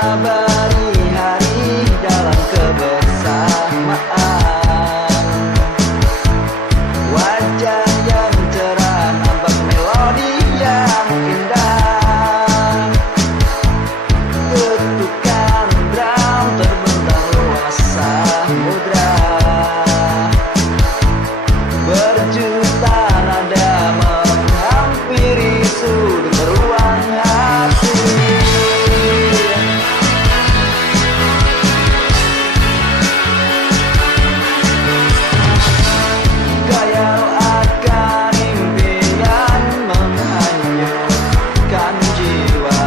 beri hari dalam kebersamaan. Wajah yang cerah nampak melodi yang indah. Ketukan drum terbentang luas samudra. Berjuta nada menghampiri sudut ruang hati. Khayal akan impian menghanyutkan jiwa.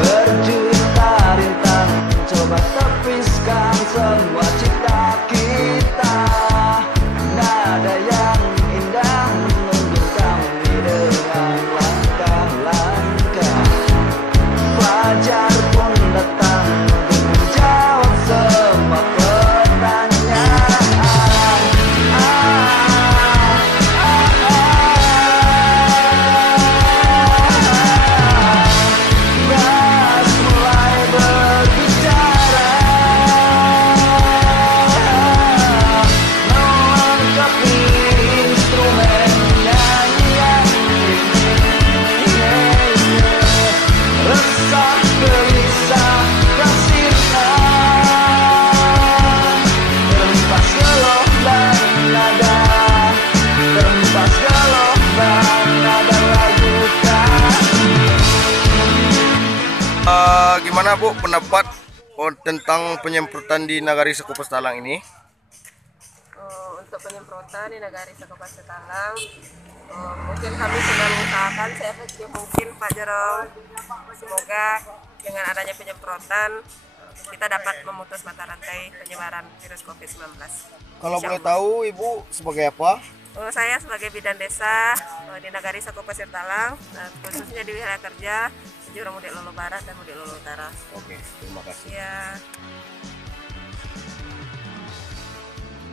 Berjuta rintang coba tepiskan semua cita kita. Nada yang indah menuntun kami dengan langkah-langkah. Fajar pun datang untuk menjawab semua pertanyaan. Bass mulai berbicara, melengkapi instrumen nyanyian ini. Resah gelisah dan sirna terhempas gelombang nada, terhempas gelombang nada lagu kami. Gimana Bu pendapat tentang penyemprotan di Nagari Sekupas Talang ini? Untuk penyemprotan di Nagari Sekupas Talang, mungkin kami sedang mengusahakan seefektif mungkin Pak Jerome. Semoga dengan adanya penyemprotan kita dapat memutus mata rantai penyebaran virus COVID-19. Kalau boleh tahu Ibu sebagai apa? Saya sebagai bidan desa di Nagari Sekupas Talang, khususnya di wilayah kerja Jurang Mudik Lolo Barat dan Mudik Lolo Utara. Oke, terima kasih. Ya.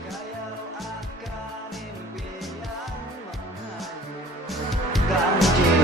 Khayal akan impian menghanyutkan jiwa.